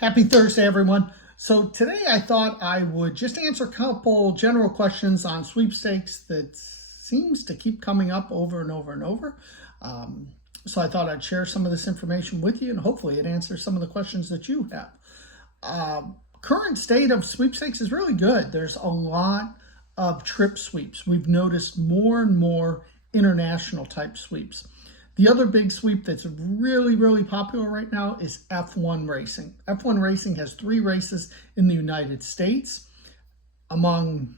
Happy Thursday, everyone. So today I thought I would just answer a couple general questions on sweepstakes that seems to keep coming up over and over and over. So I thought I'd share some of this information with you, and hopefully it answers some of the questions that you have. Current state of sweepstakes is really good. There's a lot of trip sweeps. We've noticed more and more international type sweeps. The other big sweep that's really, really popular right now is F1 racing. F1 racing has 3 races in the United States among,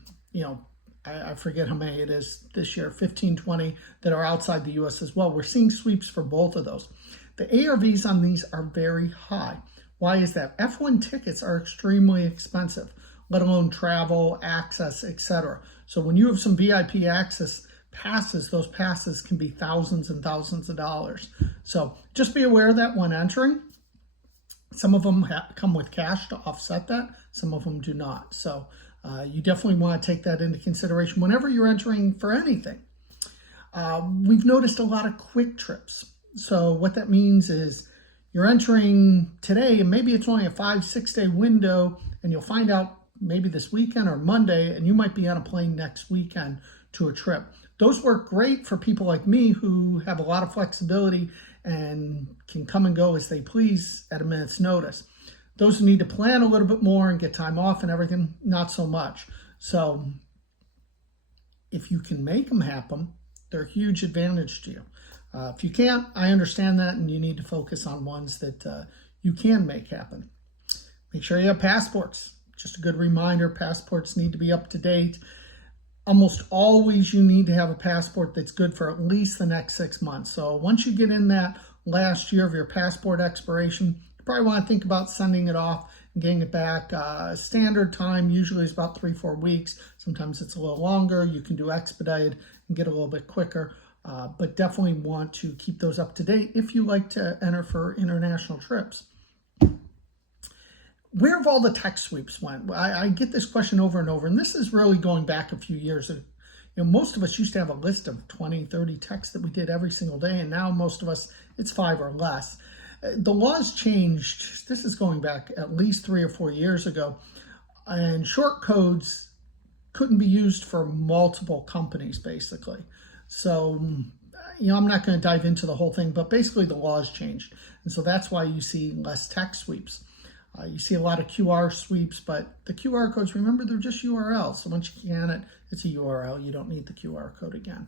I forget how many it is this year, 15, 20 that are outside the US as well. We're seeing sweeps for both of those. The ARVs on these are very high. Why is that? F1 tickets are extremely expensive, let alone travel, access, etc. So when you have some VIP access passes, those passes can be thousands and thousands of dollars. So just be aware of that when entering. Some of them come with cash to offset that. Some of them do not. So you definitely want to take that into consideration whenever you're entering for anything. We've noticed a lot of quick trips. So what that means is you're entering today and maybe it's only a 5-6 day window, and you'll find out maybe this weekend or Monday, and you might be on a plane next weekend to a trip. Those work great for people like me who have a lot of flexibility and can come and go as they please at a minute's notice. Those who need to plan a little bit more and get time off and everything, not so much. So if you can make them happen, they're a huge advantage to you. If you can't, I understand that, and you need to focus on ones that you can make happen. Make sure you have passports. Just a good reminder, passports need to be up to date. Almost always you need to have a passport that's good for at least the next 6 months. So once you get in that last year of your passport expiration, you probably want to think about sending it off and getting it back. Standard time usually is about 3-4 weeks. Sometimes it's a little longer. You can do expedited and get a little bit quicker. But definitely want to keep those up to date if you like to enter for international trips. Where have all the tech sweeps went? I get this question over and over, and this is really going back a few years. Most of us used to have a list of 20, 30 texts that we did every single day, and now most of us, it's 5 or less. The laws changed. This is going back at least 3 or 4 years ago, and short codes couldn't be used for multiple companies, basically. So, I'm not going to dive into the whole thing, but basically the laws changed. And so that's why you see less tech sweeps. You see a lot of QR sweeps, but the QR codes, remember, they're just URLs. So once you scan it, it's a URL. You don't need the QR code again.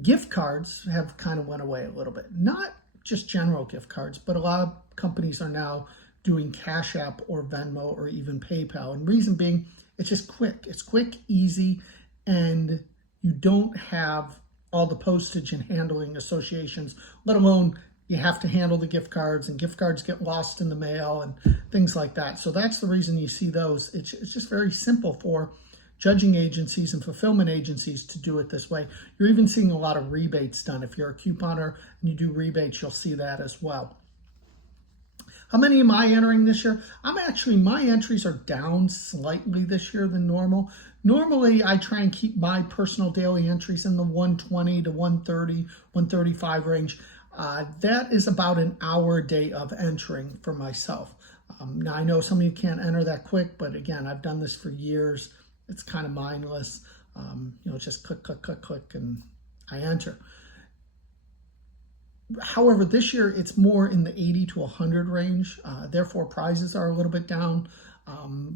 Gift cards have kind of went away a little bit. Not just general gift cards, but a lot of companies are now doing Cash App or Venmo or even PayPal. And reason being, it's just quick. It's quick, easy, and you don't have all the postage and handling associations, let alone you have to handle the gift cards, and gift cards get lost in the mail and things like that. So that's the reason you see those. It's just very simple for judging agencies and fulfillment agencies to do it this way. You're even seeing a lot of rebates done. If you're a couponer and you do rebates, you'll see that as well. How many am I entering this year? My entries are down slightly this year than normal. Normally, I try and keep my personal daily entries in the 120 to 130, 135 range. That is about an hour a day of entering for myself. Now, I know some of you can't enter that quick, but again, I've done this for years. It's kind of mindless. Just click, click, click, click, and I enter. However, this year it's more in the 80 to 100 range. Therefore, prizes are a little bit down.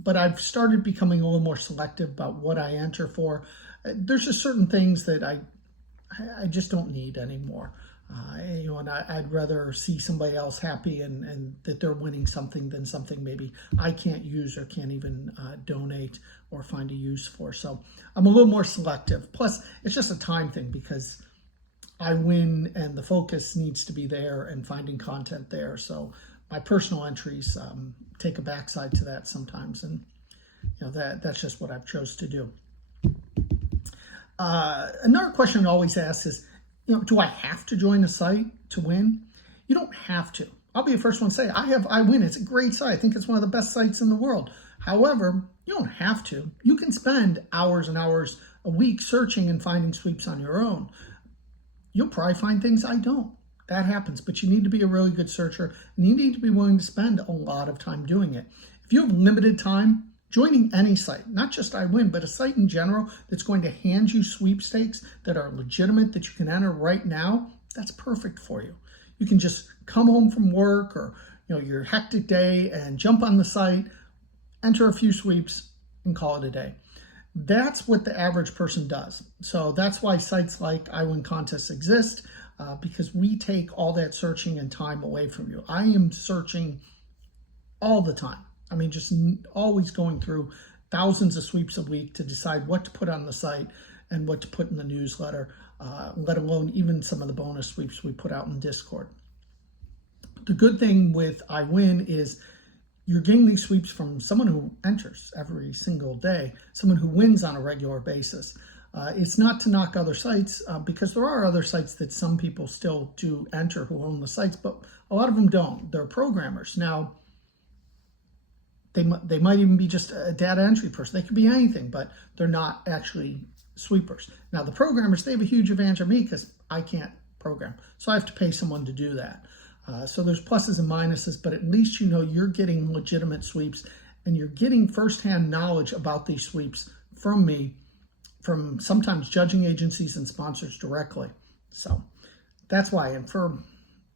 But I've started becoming a little more selective about what I enter for. There's just certain things that I just don't need anymore. And I'd rather see somebody else happy and that they're winning something than something maybe I can't use or can't even donate or find a use for. So I'm a little more selective. Plus, it's just a time thing because I win and the focus needs to be there and finding content there. So my personal entries take a backside to that sometimes. And that's just what I've chose to do. Another question I always ask is, do I have to join a site to win? You don't have to. I'll be the first one to say, I win. It's a great site. I think it's one of the best sites in the world. However, you don't have to. You can spend hours and hours a week searching and finding sweeps on your own. You'll probably find things I don't. That happens, but you need to be a really good searcher, and you need to be willing to spend a lot of time doing it. If you have limited time, joining any site, not just iWin, but a site in general that's going to hand you sweepstakes that are legitimate, that you can enter right now, that's perfect for you. You can just come home from work or your hectic day and jump on the site, enter a few sweeps, and call it a day. That's what the average person does. So that's why sites like iWin Contests exist, because we take all that searching and time away from you. I am searching all the time. I mean, just always going through thousands of sweeps a week to decide what to put on the site and what to put in the newsletter, let alone even some of the bonus sweeps we put out in Discord. The good thing with iWin is you're getting these sweeps from someone who enters every single day, someone who wins on a regular basis. It's not to knock other sites, because there are other sites that some people still do enter who own the sites, but a lot of them don't. They're programmers. Now, they might even be just a data entry person. They could be anything, but they're not actually sweepers. Now, the programmers, they have a huge advantage of me because I can't program. So I have to pay someone to do that. So there's pluses and minuses, but at least you're getting legitimate sweeps and you're getting firsthand knowledge about these sweeps from me, from sometimes judging agencies and sponsors directly. So that's why. And for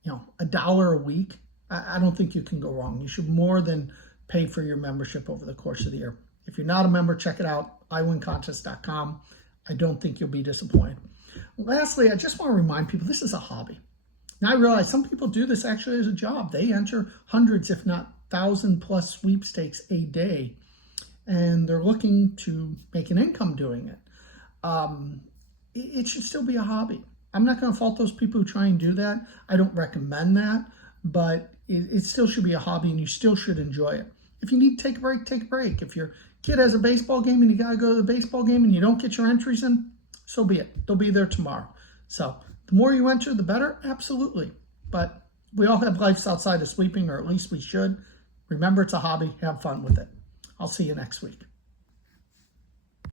$1 a week, I don't think you can go wrong. You should more than pay for your membership over the course of the year. If you're not a member, check it out, iwincontest.com. I don't think you'll be disappointed. Lastly, I just want to remind people this is a hobby. Now, I realize some people do this actually as a job. They enter hundreds, if not 1,000 plus sweepstakes a day, and they're looking to make an income doing it. It should still be a hobby. I'm not going to fault those people who try and do that. I don't recommend that, but it still should be a hobby, and you still should enjoy it. If you need to take a break, take a break. If your kid has a baseball game and you got to go to the baseball game and you don't get your entries in, so be it. They'll be there tomorrow. So the more you enter, the better. Absolutely. But we all have lives outside of sweeping, or at least we should. Remember, it's a hobby. Have fun with it. I'll see you next week.